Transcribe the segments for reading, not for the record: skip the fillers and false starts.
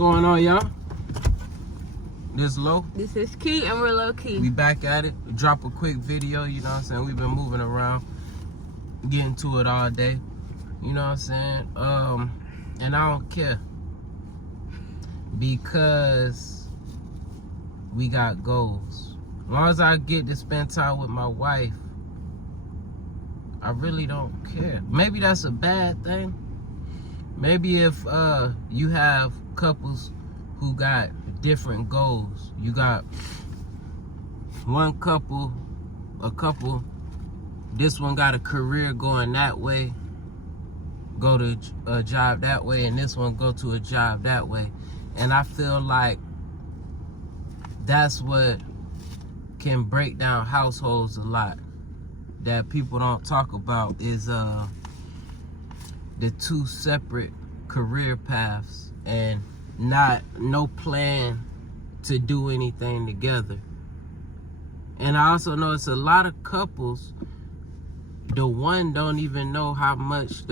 going on, y'all? This Lo. This is Key, and we're Lo&Kee. We back at it. Drop a quick video, you know what I'm saying? We've been moving around, getting to it all day. You know what I'm saying? And I don't care. Because we got goals. As long as I get to spend time with my wife, I really don't care. Maybe that's a bad thing. Maybe if you have couples who got different goals. You got one couple, this one got a career going that way, go to a job that way, and this one go to a job that way. And I feel like that's what can break down households a lot, that people don't talk about, is the two separate career paths and no plan to do anything together. And I also know it's a lot of couples, the one don't even know how much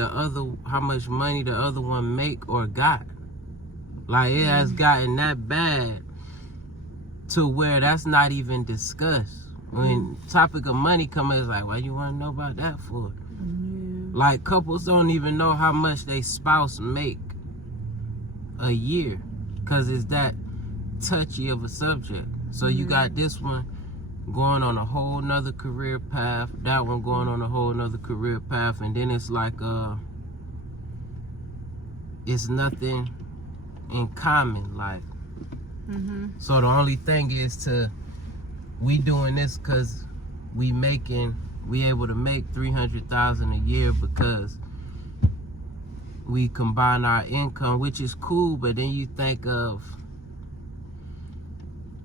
money the other one make or got. Like, it has gotten that bad to where that's not even discussed. When topic of money comes, it's like, why you want to know about that for? Like, couples don't even know how much they spouse make a year, because it's that touchy of a subject. So you got this one going on a whole nother career path, that one going on a whole nother career path, and then it's like it's nothing in common, like. So the only thing is we doing this because we able to make $300,000 a year because we combine our income, which is cool, but then you think of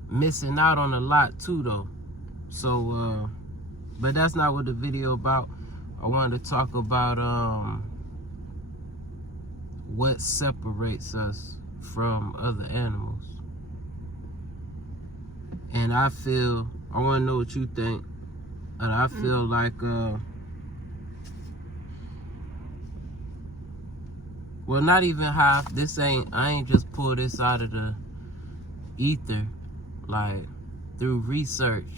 missing out on a lot too, though. So, but that's not what the video about. I wanted to talk about what separates us from other animals. And I want to know what you think. And I feel like, well, not even half. I ain't just pulled this out of the ether. Like, through research,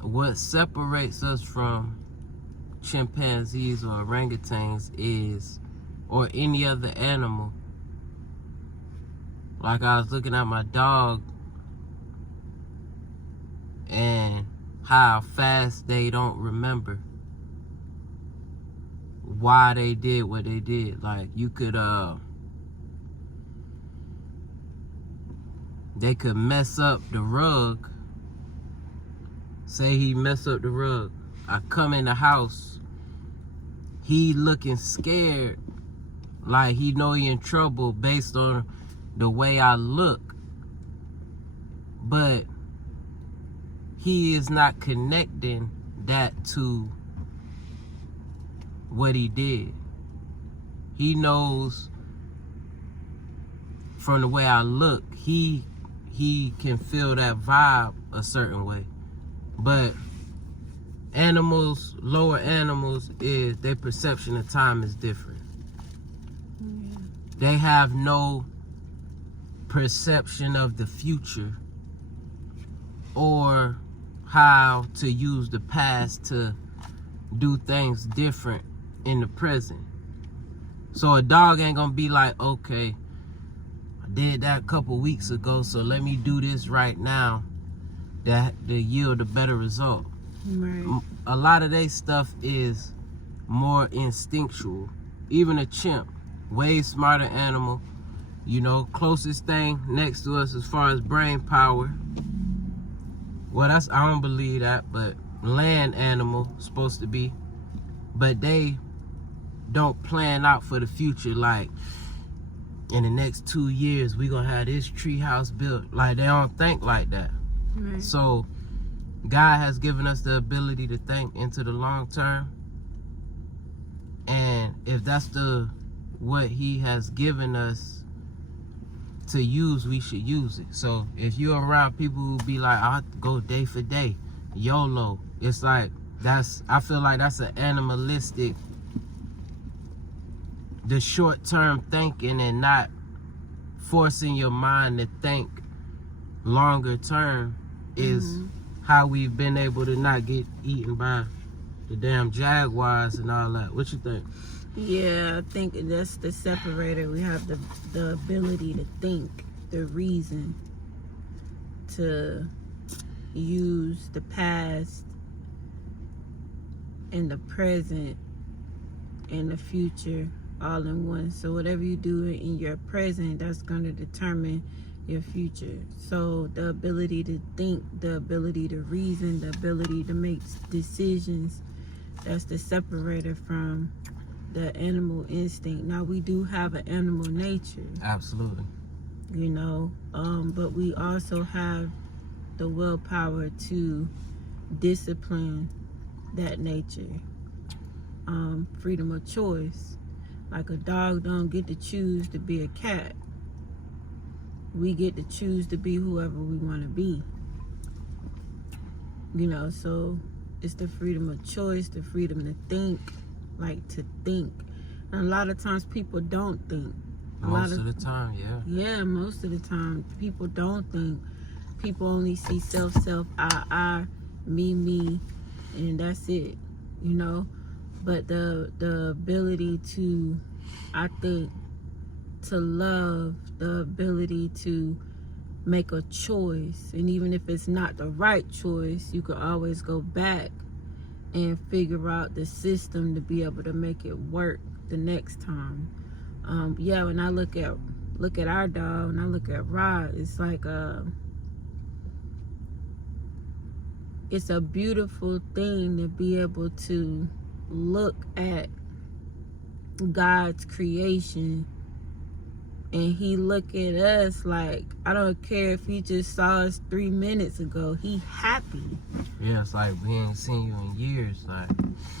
what separates us from chimpanzees or orangutans is, or any other animal. Like, I was looking at my dog and how fast they don't remember why they did what they did. Like, you could they could mess up the rug. Say he mess up the rug. I come in the house, he looking scared, like he know he in trouble based on the way I look. But he is not connecting that to what he did. He knows from the way I look, he can feel that vibe a certain way. But animals, lower animals, their perception of time is different. They have no perception of the future or how to use the past to do things different in the present. So a dog ain't gonna be like, okay, I did that a couple weeks ago, so let me do this right now that to yield a better result. Right. A lot of their stuff is more instinctual. Even a chimp, way smarter animal, you know, closest thing next to us as far as brain power. Well, I don't believe that, but land animal supposed to be. But they don't plan out for the future, like, in the next 2 years, we gonna have this tree house built. Like, they don't think like that. Right. So, God has given us the ability to think into the long term. And if that's what he has given us to use, we should use it. So if you're around people who be like, I have to go day for day, YOLO, it's like, I feel like that's an animalistic, the short-term thinking, and not forcing your mind to think longer term is how we've been able to not get eaten by the damn jaguars and all that. What you think? Yeah, I think that's the separator. We have the ability to think, the reason to use the past and the present and the future all in one. So whatever you do in your present, that's going to determine your future. So the ability to think, the ability to reason, the ability to make decisions, that's the separator from the animal instinct. Now, we do have an animal nature. Absolutely. You know, but we also have the willpower to discipline that nature. Freedom of choice. Like a dog don't get to choose to be a cat. We get to choose to be whoever we want to be. You know, so it's the freedom of choice, the freedom to think, like to think. And a lot of times people don't think. Most of the time, yeah. Yeah, most of the time people don't think. People only see self, I, me, and that's it, you know. But the ability to, I think, to love, the ability to make a choice, and even if it's not the right choice, you could always go back and figure out the system to be able to make it work the next time. Yeah, when I look at our dog, and I look at Rod, it's like it's a beautiful thing to be able to look at God's creation and he look at us like, I don't care if he just saw us 3 minutes ago, he happy. Yeah, it's like we ain't seen you in years, like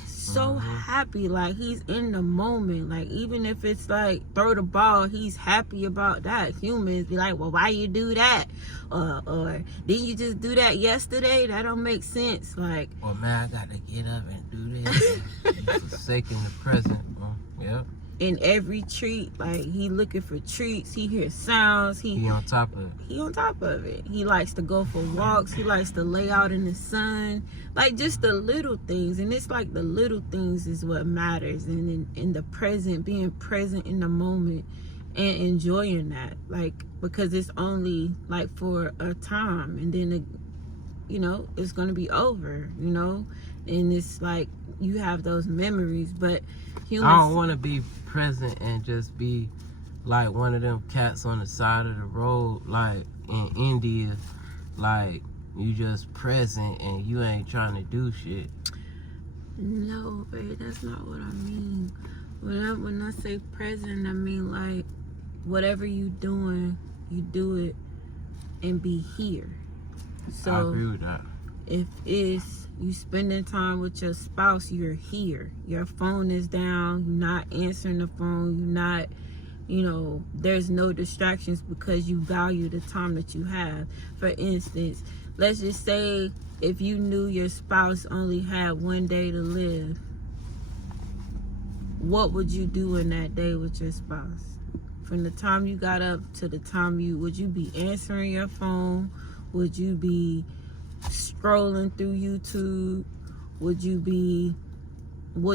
so happy, like he's in the moment. Like even if it's like throw the ball, he's happy about that. Humans be like, well, why you do that? Or didn't you just do that yesterday? That don't make sense. Like, well, man, I got to get up and do this. He's forsaking the present. Yep. In every treat, like he looking for treats, he hears sounds, he on top of it. He on top of it. He likes to go for walks, he likes to lay out in the sun, like just the little things. And it's like the little things is what matters, and in the present, being present in the moment and enjoying that, like, because it's only like for a time, and then you know, it's gonna be over, you know. And it's like you have those memories, but humans, I don't want to be present and just be like one of them cats on the side of the road, like in India, like you just present and you ain't trying to do shit. No, babe, that's not what I mean. When I say present, I mean like whatever you doing, you do it and be here. So I agree with that. If it's you spending time with your spouse, you're here. Your phone is down, you're not answering the phone, you're not, you know, there's no distractions because you value the time that you have. For instance, let's just say if you knew your spouse only had 1 day to live, what would you do in that day with your spouse? From the time you got up to the time would you be answering your phone? Would you be scrolling through YouTube? Would you be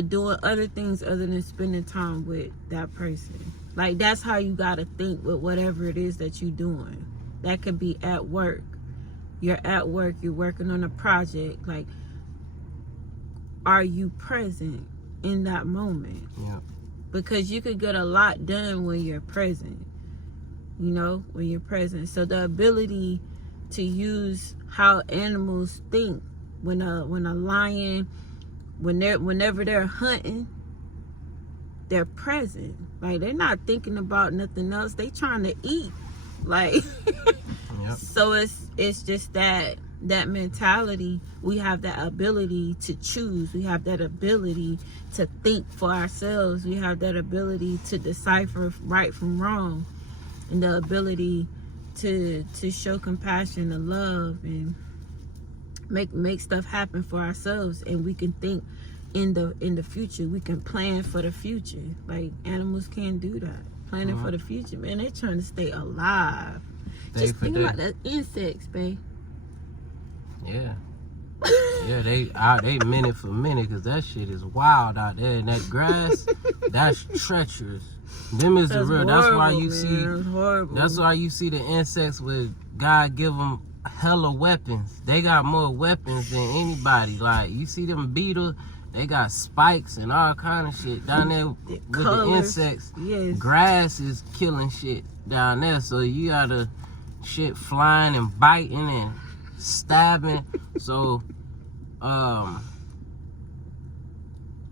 doing other things other than spending time with that person? Like, that's how you gotta think with whatever it is that you're doing. That could be at work. You're at work, you're working on a project. Like, are you present in that moment? Yeah. Because you could get a lot done when you're present. You know, when you're present. So the ability to use how animals think, when a lion, whenever they're hunting, they're present. Like, they're not thinking about nothing else. They trying to eat. Like, yep. So it's just that mentality. We have that ability to choose. We have that ability to think for ourselves. We have that ability to decipher right from wrong, and the ability to show compassion and love and make stuff happen for ourselves. And we can think in the future. We can plan for the future. Like, animals can't do that. planning for the future, man. They trying to stay alive. Just think about the insects, babe. Yeah. Yeah, they minute for minute, because that shit is wild out there. And that grass, that's treacherous. Them is the real. That's why you see. That's why you see the insects with God give them hella weapons. They got more weapons than anybody. Like, you see them beetles, they got spikes and all kind of shit down there with the insects. Yes. Grass is killing shit down there, so you gotta shit flying and biting and stabbing. So,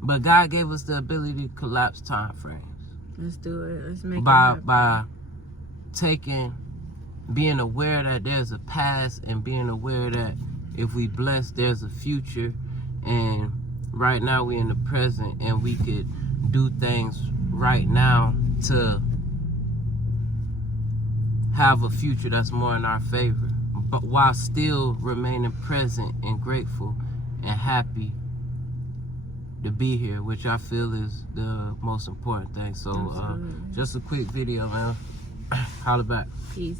but God gave us the ability to collapse time frames. Let's do it. Let's make it happen. By being aware that there's a past, and being aware that if we bless, there's a future. And right now we're in the present, and we could do things right now to have a future that's more in our favor, but while still remaining present and grateful and happy to be here, which I feel is the most important thing. So just a quick video, man. Holla back. Peace.